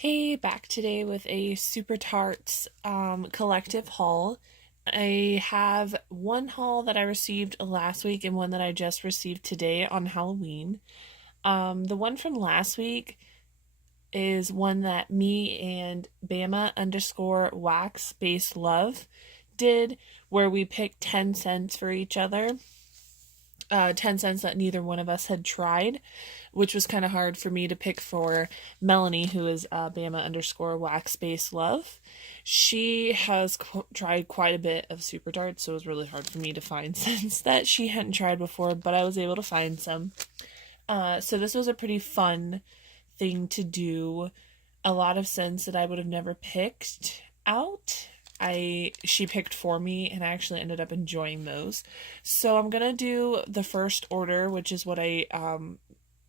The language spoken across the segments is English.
Hey, back today with a Supertarts collective haul. I have one haul that I received last week and one that I just received today on Halloween. The one from last week is one that me and Bama underscore wax space love did, where we picked 10 cents for each other. 10 cents that neither one of us had tried, which was kind of hard for me to pick for Melanie, who is Bama underscore wax space love. She has tried quite a bit of Supertarts, so it was really hard for me to find scents that she hadn't tried before, but I was able to find some. So this was a pretty fun thing to do. A lot of scents that I would have never picked out. She picked for me, and I actually ended up enjoying those. So I'm gonna do the first order, which is what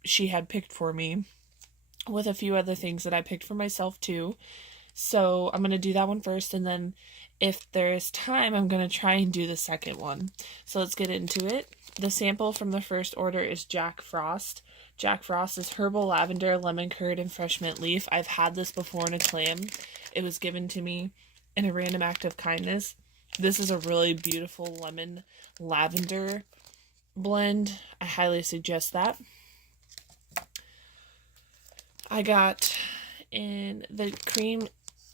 she had picked for me, with a few other things that I picked for myself too. So I'm gonna do that one first, and then if there's time, I'm gonna try and do the second one. So let's get into it. The sample from the first order is Jack Frost. Jack Frost is herbal lavender, lemon curd, and fresh mint leaf. I've had this before in a clam. It was given to me in a random act of kindness. This is a really beautiful lemon lavender blend. I highly suggest that. I got in the cream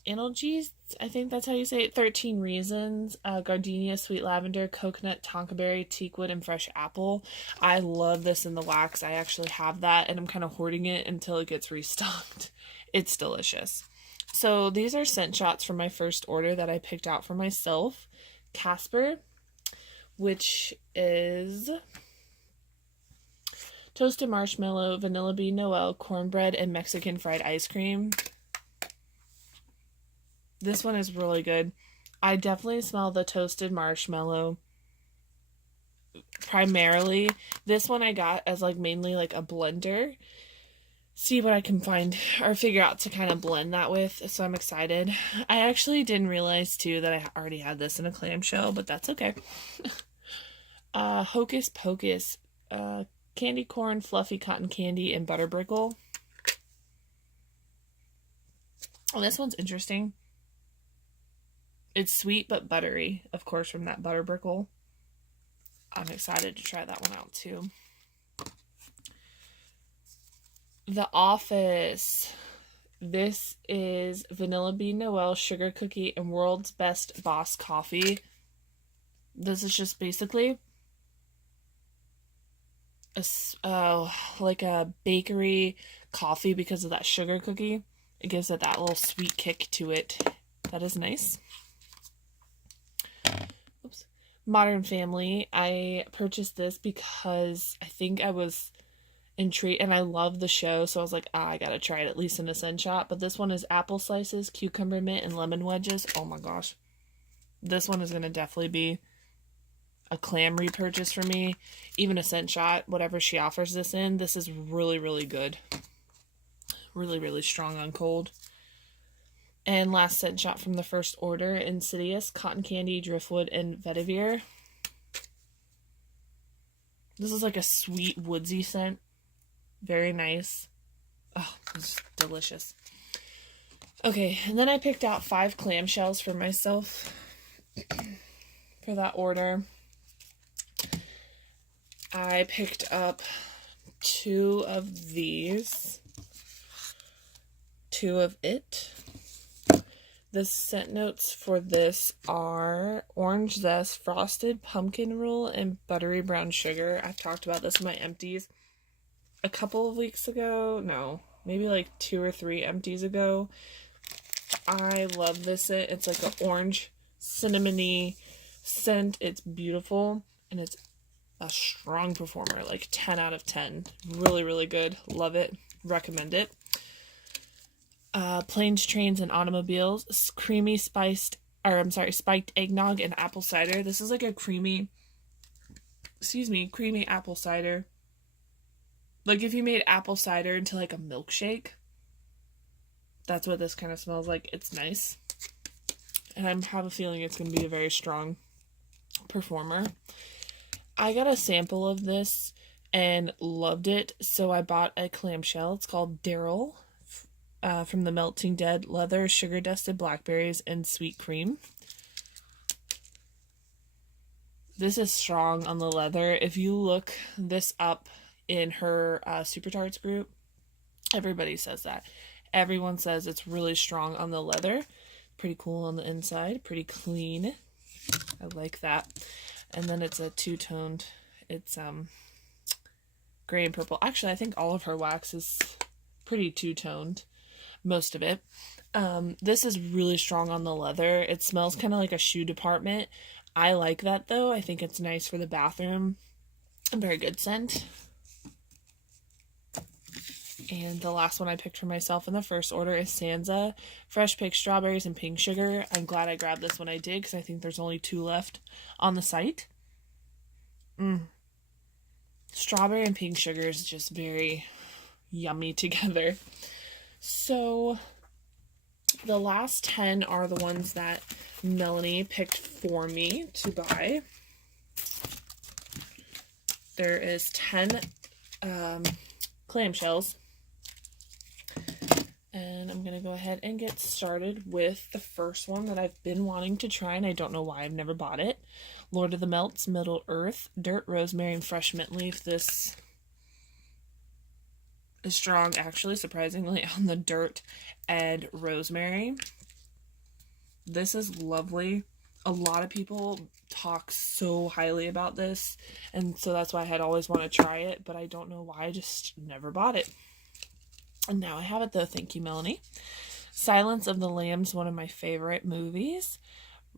analgesics, I think that's how you say it, 13 Reasons, gardenia, sweet lavender, coconut, tonka berry, teakwood, and fresh apple. I love this in the wax. I actually have that, and I'm kind of hoarding it until it gets restocked. It's delicious. So these are scent shots from my first order that I picked out for myself. Casper, which is toasted marshmallow, vanilla bean Noel, cornbread, and Mexican fried ice cream. This one is really good. I definitely smell the toasted marshmallow primarily. This one I got as mainly a blender. See what I can find or figure out to kind of blend that with, so I'm excited. I actually didn't realize too that I already had this in a clamshell, but that's okay. Hocus Pocus, candy corn, fluffy cotton candy, and butter brickle. Oh, this one's interesting. It's sweet but buttery, of course, from that butter brickle. I'm excited to try that one out too. The Office. This is vanilla bean Noel, sugar cookie, and world's best boss coffee. This is just basically like a bakery coffee because of that sugar cookie. It gives it that little sweet kick to it. That is nice. Oops. Modern Family. I purchased this because I think I was intrigued, and I love the show, so I was like, I gotta try it at least in a scent shot. But this one is apple slices, cucumber mint, and lemon wedges. Oh my gosh. This one is gonna definitely be a clam repurchase for me. Even a scent shot, whatever she offers this in, this is really, really good. Really, really strong on cold. And last scent shot from the first order, Insidious, cotton candy, driftwood, and vetiver. This is like a sweet woodsy scent. Very nice. Oh, it's delicious. Okay, and then I picked out 5 clamshells for myself for that order. I picked up 2 of these. 2 of it. The scent notes for this are orange zest, frosted pumpkin roll, and buttery brown sugar. I've talked about this in my empties a couple of weeks ago. No, maybe 2 or 3 empties ago. I love this scent. It's like an orange cinnamony scent. It's beautiful, and it's a strong performer. 10 out of 10. Really, really good. Love it. Recommend it. Planes, Trains, and Automobiles. Creamy spiked eggnog and apple cider. This is like a creamy apple cider. Like if you made apple cider into a milkshake, that's what this kind of smells like. It's nice. And I have a feeling it's going to be a very strong performer. I got a sample of this and loved it, so I bought a clamshell. It's called Daryl. from the Melting Dead leather, sugar dusted blackberries, and sweet cream. This is strong on the leather. If you look this up in her Supertarts group, everybody says that. Everyone says it's really strong on the leather. Pretty cool on the inside. Pretty clean. I like that. And then it's a two-toned. It's gray and purple. Actually, I think all of her wax is pretty two-toned. Most of it. This is really strong on the leather. It smells kind of like a shoe department. I like that though. I think it's nice for the bathroom. A very good scent. And the last one I picked for myself in the first order is Sansa. Fresh picked strawberries and pink sugar. I'm glad I grabbed this when I did because I think there's only 2 left on the site. Strawberry and pink sugar is just very yummy together. So the last 10 are the ones that Melanie picked for me to buy. There is 10 clamshells. And I'm going to go ahead and get started with the first one that I've been wanting to try, and I don't know why I've never bought it. Lord of the Melts, Middle Earth, Dirt, Rosemary, and Fresh Mint Leaf. This is strong, actually, surprisingly, on the dirt and rosemary. This is lovely. A lot of people talk so highly about this, and so that's why I had always wanted to try it, but I don't know why. I just never bought it. And now I have it, though. Thank you, Melanie. Silence of the Lambs, one of my favorite movies.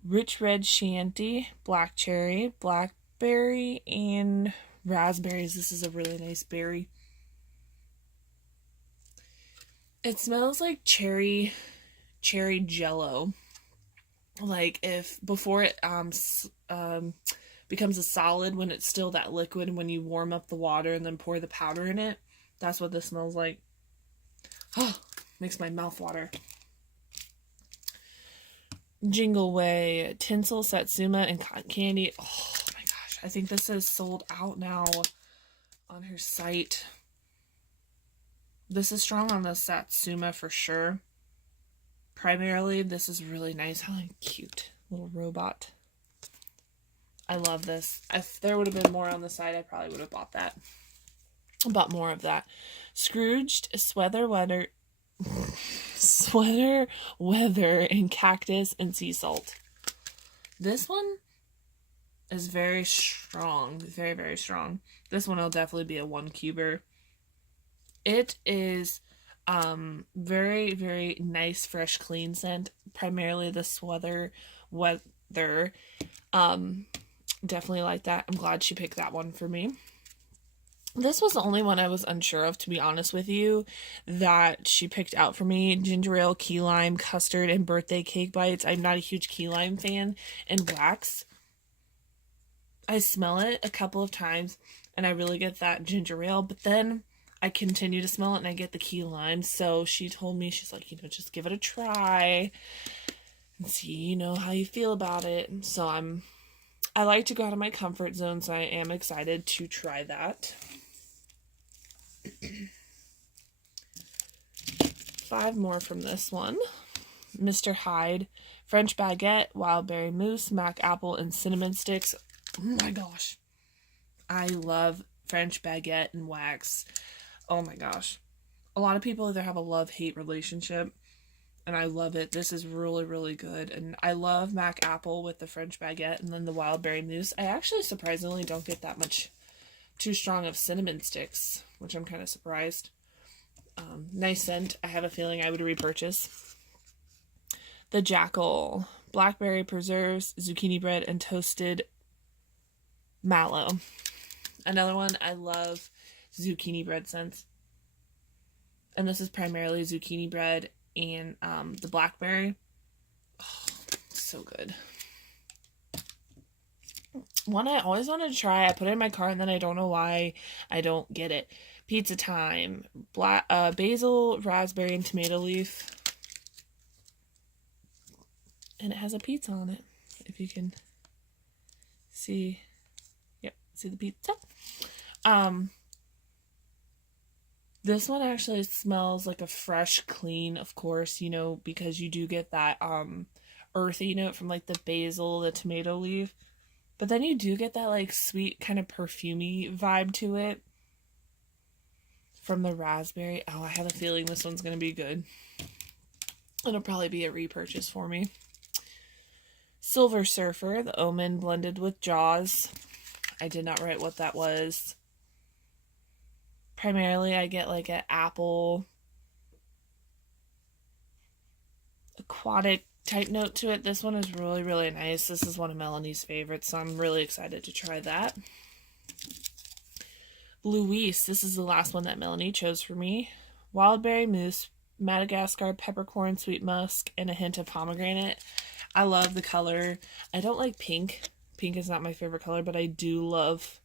Rich Red Shanty, Black Cherry, Blackberry, and Raspberries. This is a really nice berry. It smells like cherry jello. Like if before it becomes a solid, when it's still that liquid, when you warm up the water and then pour the powder in it. That's what this smells like. Oh, makes my mouth water. Jingle Way, Tinsel, Satsuma, and Cotton Candy. Oh my gosh, I think this is sold out now on her site. This is strong on the Satsuma for sure. Primarily, this is really nice. How cute. Little robot. I love this. If there would have been more on the side, I probably would have bought that. Bought more of that. Scrooged, Sweater Weather, and Cactus, and Sea Salt. This one is very strong. Very, very strong. This one will definitely be a 1-cuber. It is very, very nice, fresh, clean scent. Primarily the Sweater Weather. Definitely like that. I'm glad she picked that one for me. This was the only one I was unsure of, to be honest with you, that she picked out for me. Ginger ale, key lime, custard, and birthday cake bites. I'm not a huge key lime fan. And wax. I smell it a couple of times, and I really get that ginger ale, but then I continue to smell it, and I get the key lime. So she told me, she's like, just give it a try and see, how you feel about it. So I like to go out of my comfort zone, so I am excited to try that. 5 more from this one. Mr. Hyde, French Baguette, Wild Berry Mousse, Mac Apple, and Cinnamon Sticks. Oh my gosh. I love French Baguette and wax. Oh my gosh. A lot of people either have a love-hate relationship, and I love it. This is really, really good. And I love Mac Apple with the French Baguette and then the Wild Berry Mousse. I actually surprisingly don't get that much too strong of cinnamon sticks, which I'm kind of surprised. Nice scent. I have a feeling I would repurchase. The Jackal, blackberry preserves, zucchini bread, and toasted mallow. Another one, I love zucchini bread scents. And this is primarily zucchini bread and the blackberry. Oh, so good. One I always wanted to try. I put it in my cart and then I don't know why I don't get it. Pizza Time. Basil, raspberry, and tomato leaf. And it has a pizza on it. If you can see. Yep, see the pizza? This one actually smells like a fresh, clean, of course, you know, because you do get that earthy note from like the basil, the tomato leaf. But then you do get that like sweet kind of perfumey vibe to it from the raspberry. Oh, I have a feeling this one's going to be good. It'll probably be a repurchase for me. Silver Surfer, the Omen blended with Jaws. I did not write what that was. Primarily, I get like an apple aquatic type note to it. This one is really, really nice. This is one of Melanie's favorites, so I'm really excited to try that. Louise, this is the last one that Melanie chose for me. Wildberry mousse, Madagascar peppercorn, sweet musk, and a hint of pomegranate. I love the color. I don't like pink. Pink is not my favorite color, but I do love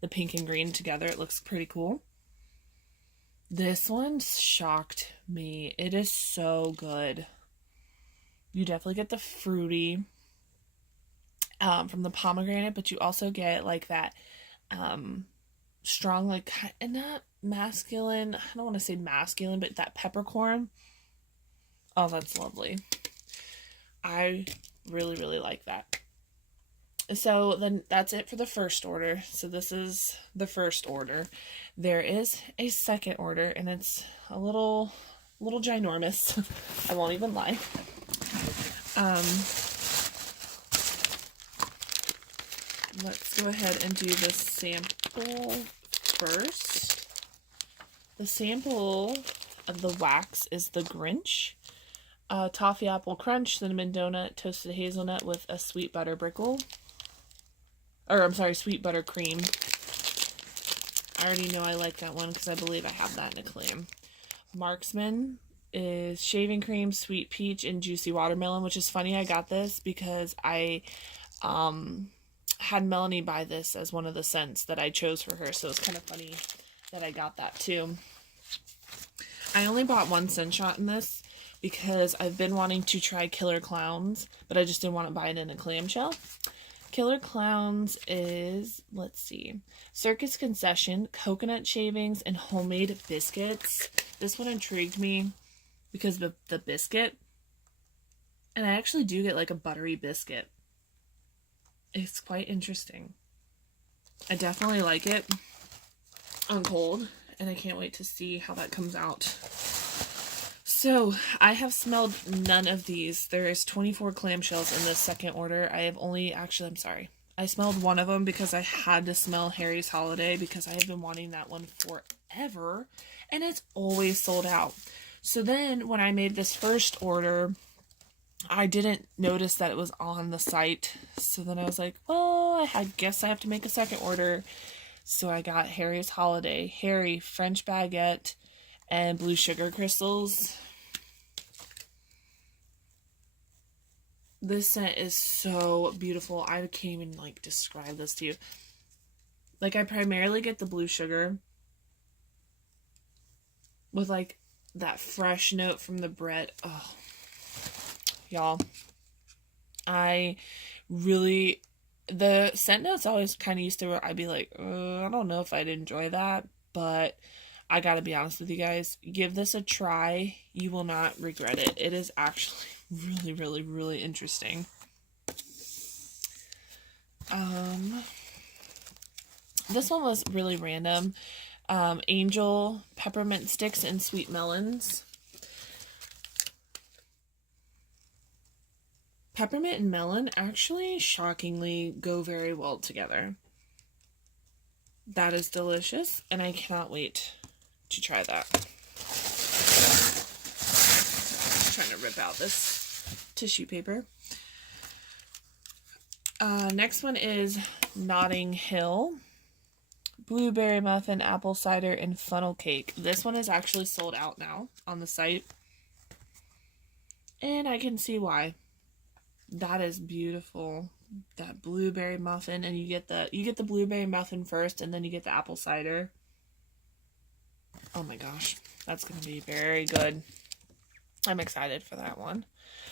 the pink and green together. It looks pretty cool. This one shocked me. It is so good. You definitely get the fruity from the pomegranate, but you also get like that strong, like, and not masculine, I don't want to say masculine, but that peppercorn. Oh, that's lovely. I really, really like that. So then that's it for the first order. So this is the first order. There is a second order, and it's a little ginormous. I won't even lie. Let's go ahead and do the sample first. The sample of the wax is the Grinch. Toffee apple crunch, cinnamon donut, toasted hazelnut with a sweet butter brickle. Or, I'm sorry, sweet butter cream. I already know I like that one because I believe I have that in a clam. Marksman is shaving cream, sweet peach, and juicy watermelon, which is funny I got this because I had Melanie buy this as one of the scents that I chose for her, so it's kind of funny that I got that too. I only bought one scent shot in this because I've been wanting to try Killer Clowns, but I just didn't want to buy it in a clamshell. Killer Clowns is, let's see, Circus Concession, coconut shavings, and homemade biscuits. This one intrigued me because of the biscuit. And I actually do get like a buttery biscuit. It's quite interesting. I definitely like it on cold, and I can't wait to see how that comes out. So, I have smelled none of these. There is 24 clamshells in this second order. I have only, actually, I'm sorry. I smelled one of them because I had to smell Harry's Holiday because I have been wanting that one forever, and it's always sold out. So then, when I made this first order, I didn't notice that it was on the site. So then I was like, well, I guess I have to make a second order. So I got Harry's Holiday, Harry French Baguette, and Blue Sugar Crystals. This scent is so beautiful. I can't even like describe this to you. Like, I primarily get the blue sugar with like that fresh note from the bread. Oh, y'all. I really, the scent notes always kind of used to where I'd be like, I don't know if I'd enjoy that, but I gotta be honest with you guys. Give this a try. You will not regret it. It is actually really, really, really interesting. This one was really random. Angel, peppermint sticks, and sweet melons. Peppermint and melon actually shockingly go very well together. That is delicious, and I cannot wait to try that. I'm trying to rip out this tissue paper. Next one is Notting Hill. Blueberry muffin, apple cider, and funnel cake. This one is actually sold out now on the site. And I can see why. That is beautiful. That blueberry muffin, and you get the blueberry muffin first, and then you get the apple cider. Oh my gosh, that's gonna be very good. I'm excited for that one.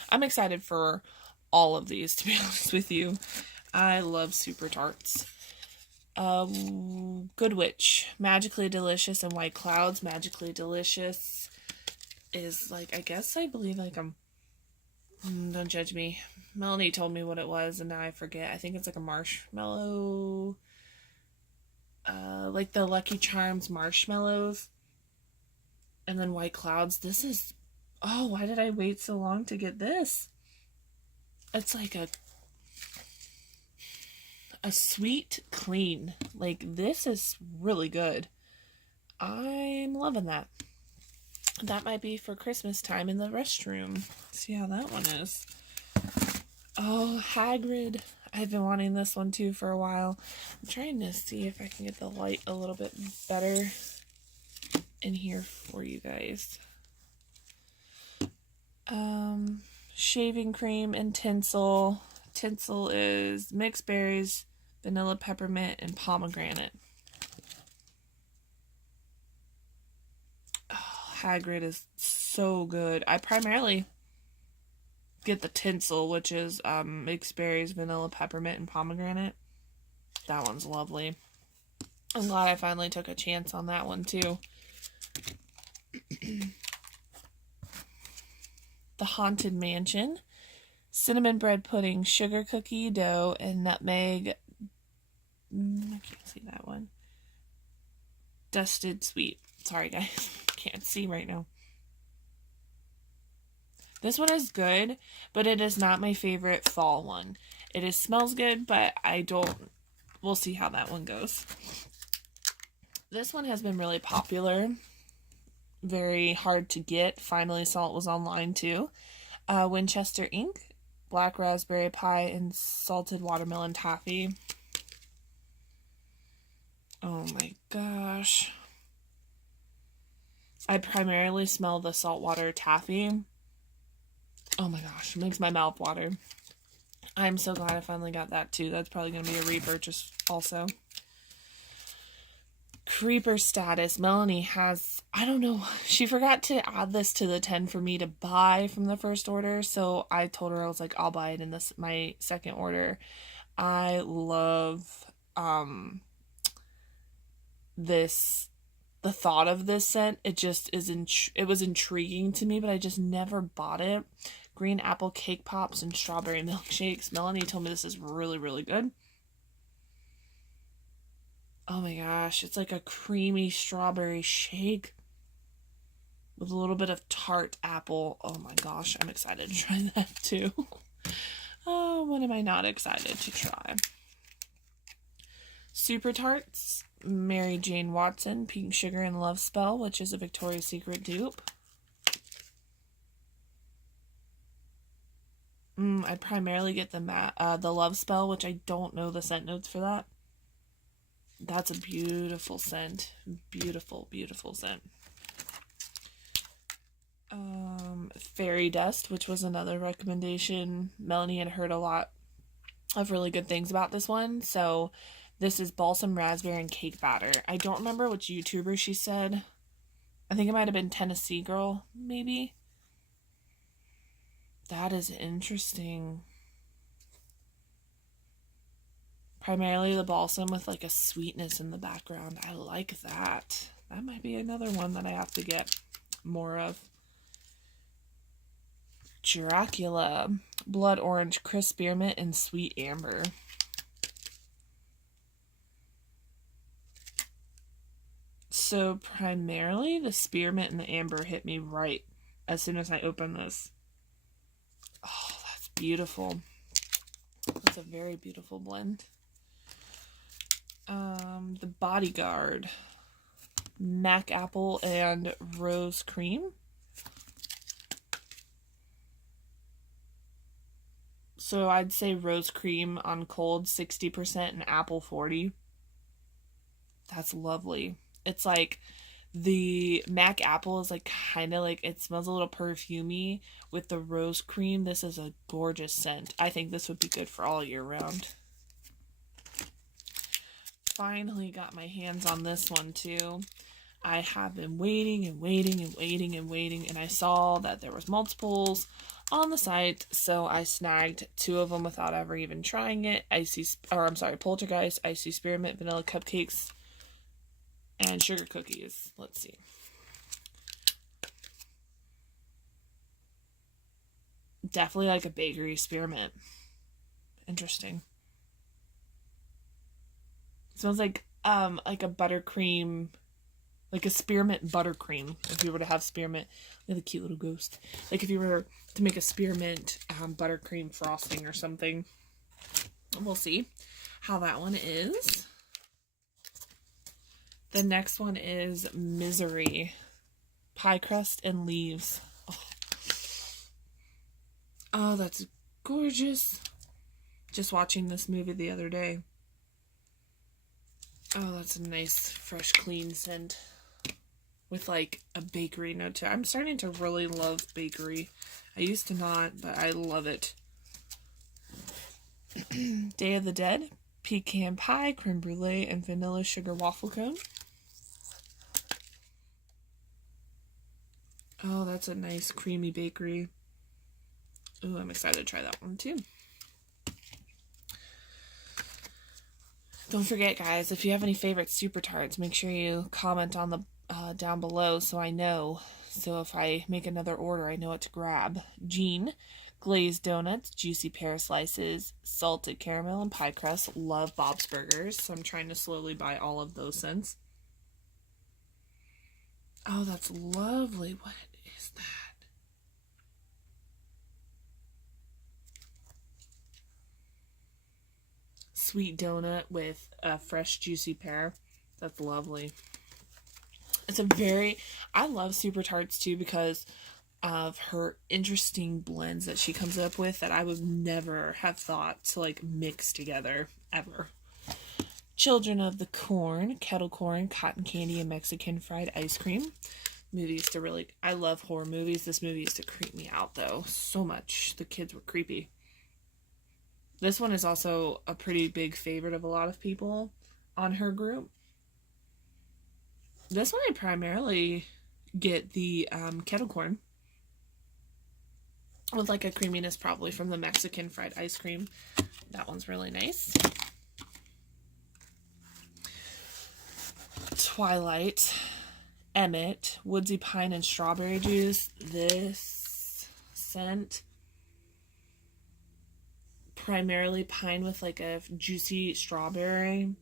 I'm excited for all of these, to be honest with you. I love Supertarts. Good Witch, Magically Delicious, and White Clouds. Magically Delicious is like, I believe like don't judge me. Melanie told me what it was and now I forget. I think it's like a marshmallow, like the Lucky Charms marshmallows. And then White Clouds. This is, oh, why did I wait so long to get this? It's like a sweet clean. Like, this is really good. I'm loving that. That might be for Christmas time in the restroom. See how that one is. Oh, Hagrid. I've been wanting this one too for a while. I'm trying to see if I can get the light a little bit better in here for you guys. Shaving cream and tinsel. Tinsel is mixed berries, vanilla peppermint, and pomegranate. Oh, Hagrid is so good. I primarily get the tinsel, which is mixed berries, vanilla peppermint, and pomegranate. That one's lovely. I'm glad I finally took a chance on that one too. The Haunted Mansion, cinnamon bread pudding, sugar cookie dough, and nutmeg. I can't see that one. Dusted sweet. Sorry, guys. Can't see right now. This one is good, but it is not my favorite fall one. It smells good, but we'll see how that one goes. This one has been really popular. Very hard to get. Finally saw it was online too. Winchester Ink, black raspberry pie, and salted watermelon toffee. Oh my gosh. I primarily smell the saltwater taffy. Oh my gosh, it makes my mouth water. I'm so glad I finally got that too. That's probably going to be a repurchase also. Creeper status. Melanie has, I don't know, she forgot to add this to the 10 for me to buy from the first order, so I told her, I was like, I'll buy it in my second order. I love the thought of this scent. It just it was intriguing to me, but I just never bought it. Green apple cake pops and strawberry milkshakes. Melanie told me this is really, really good. Oh my gosh, it's like a creamy strawberry shake with a little bit of tart apple. Oh my gosh, I'm excited to try that too. Oh, what am I not excited to try? Supertarts, Mary Jane Watson, Pink Sugar and Love Spell, which is a Victoria's Secret dupe. I primarily get the Love Spell, which I don't know the scent notes for that. That's a beautiful scent. Beautiful, beautiful scent. Fairy Dust, which was another recommendation. Melanie had heard a lot of really good things about this one. So this is balsam raspberry and cake batter. I don't remember which YouTuber she said. I think it might have been Tennessee Girl, maybe. That is interesting. Primarily the balsam with like a sweetness in the background. I like that. That might be another one that I have to get more of. Dracula, blood orange, crisp spearmint, and sweet amber. So primarily the spearmint and the amber hit me right as soon as I opened this. Oh, that's beautiful. That's a very beautiful blend. The Bodyguard, Mac Apple and Rose Cream. So I'd say Rose Cream on cold 60% and apple 40%. That's lovely. It's like the Mac Apple is like kind of like, it smells a little perfumey. With the Rose Cream, this is a gorgeous scent. I think this would be good for all year round. Finally got my hands on this one too. I have been waiting and waiting and waiting and waiting, and I saw that there was multiples on the site, so I snagged 2 of them without ever even trying it. Poltergeist, Icy Spearmint, Vanilla Cupcakes, and Sugar Cookies. Let's see. Definitely like a bakery spearmint. Interesting. It smells like a buttercream, like a spearmint buttercream. If you were to have spearmint, look at the cute little ghost. Like if you were to make a spearmint buttercream frosting or something. We'll see how that one is. The next one is Misery, pie crust and leaves. Oh, that's gorgeous. Just watching this movie the other day. Oh, that's a nice, fresh, clean scent with like a bakery note to it. I'm starting to really love bakery. I used to not, but I love it. Day of the Dead, pecan pie, creme brulee, and vanilla sugar waffle cone. Oh, that's a nice, creamy bakery. Ooh, I'm excited to try that one too. Don't forget, guys, if you have any favorite Supertarts, make sure you comment on the down below so I know. So if I make another order, I know what to grab. Jean, glazed donuts, juicy pear slices, salted caramel, and pie crust. Love Bob's Burgers, so I'm trying to slowly buy all of those scents. Oh, that's lovely. What is that? Sweet donut with a fresh juicy pear. That's lovely. It's I love Supertarts too because of her interesting blends that she comes up with that I would never have thought to like mix together ever. Children of the Corn, kettle corn, cotton candy, and Mexican fried ice cream. I love horror movies. This movie used to creep me out though so much. The kids were creepy. This one is also a pretty big favorite of a lot of people on her group. This one I primarily get the kettle corn with like a creaminess probably from the Mexican fried ice cream. That one's really nice. Twilight, Emmett, woodsy pine and strawberry juice. This scent, primarily pine with like a juicy strawberry.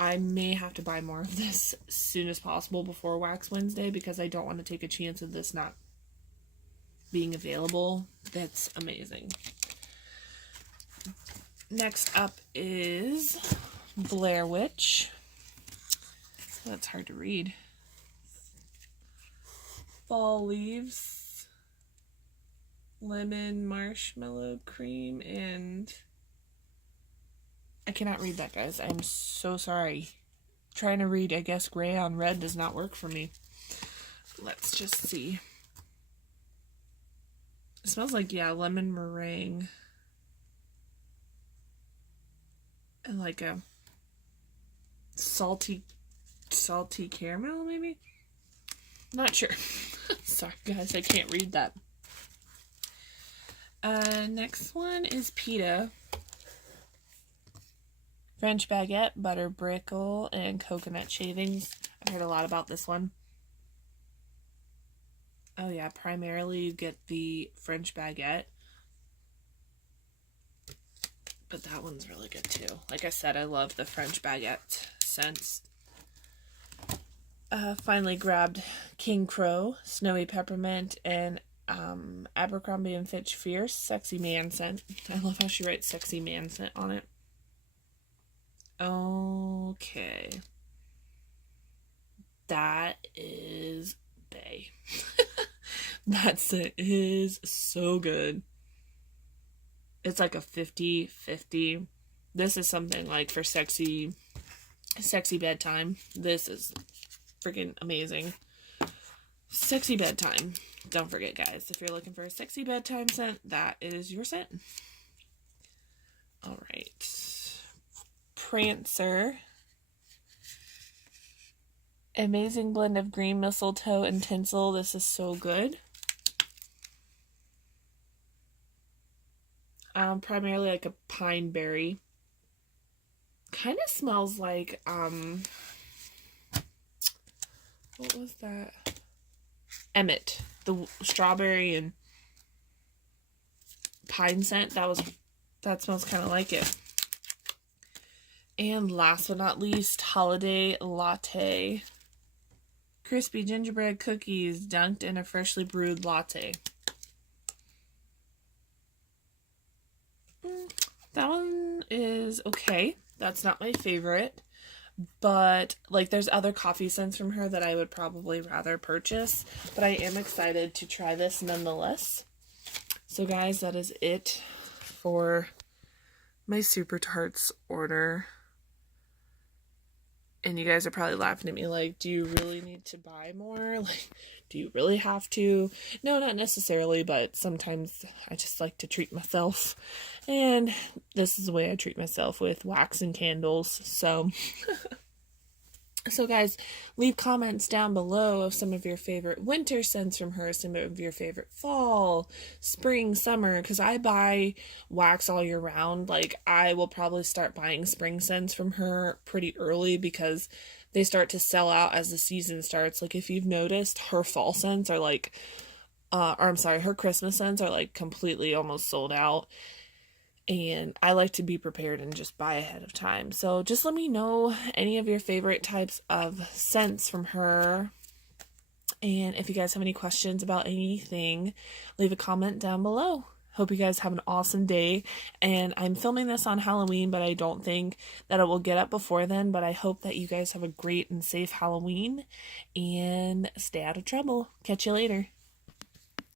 I may have to buy more of this as soon as possible before Wax Wednesday because I don't want to take a chance of this not being available. That's amazing. Next up is Blair Witch. That's hard to read. Fall Leaves, lemon marshmallow cream, and I cannot read that, guys. I'm so sorry. Trying to read, I guess, gray on red does not work for me. Let's just see. It smells like, yeah, lemon meringue. And like a salty caramel, maybe? Not sure. Sorry, guys, I can't read that. Next one is pita. French baguette, butter brickle, and coconut shavings. I've heard a lot about this one. Oh yeah, primarily you get the French baguette. But that one's really good too. Like I said, I love the French baguette scents. Finally grabbed King Crow, Snowy Peppermint, and Abercrombie and Fitch Fierce Sexy Man scent. I love how she writes Sexy Man scent on it. Okay. That is bae. That scent is so good. It's like a 50-50. This is something like for sexy bedtime. This is freaking amazing. Sexy bedtime. Don't forget, guys, if you're looking for a sexy bedtime scent, that is your scent. All right. Prancer. Amazing blend of green mistletoe and tinsel. This is so good. Primarily like a pine berry. Kind of smells like, what was that? Emmett. The strawberry and pine scent. That smells kind of like it. And last but not least, holiday latte. Crispy gingerbread cookies dunked in a freshly brewed latte. That one is okay. That's not my favorite. But, like, there's other coffee scents from her that I would probably rather purchase. But I am excited to try this nonetheless. So, guys, that is it for my Supertarts order. And you guys are probably laughing at me like, do you really need to buy more? Like, do you really have to? No, not necessarily, but sometimes I just like to treat myself. And this is the way I treat myself, with wax and candles. So guys, leave comments down below of some of your favorite winter scents from her, some of your favorite fall, spring, summer, because I buy wax all year round. Like, I will probably start buying spring scents from her pretty early because they start to sell out as the season starts. Like, if you've noticed, her fall scents are like, her Christmas scents are like completely almost sold out. And I like to be prepared and just buy ahead of time. So just let me know any of your favorite types of scents from her. And if you guys have any questions about anything, leave a comment down below. Hope you guys have an awesome day. And I'm filming this on Halloween, but I don't think that it will get up before then. But I hope that you guys have a great and safe Halloween and stay out of trouble. Catch you later.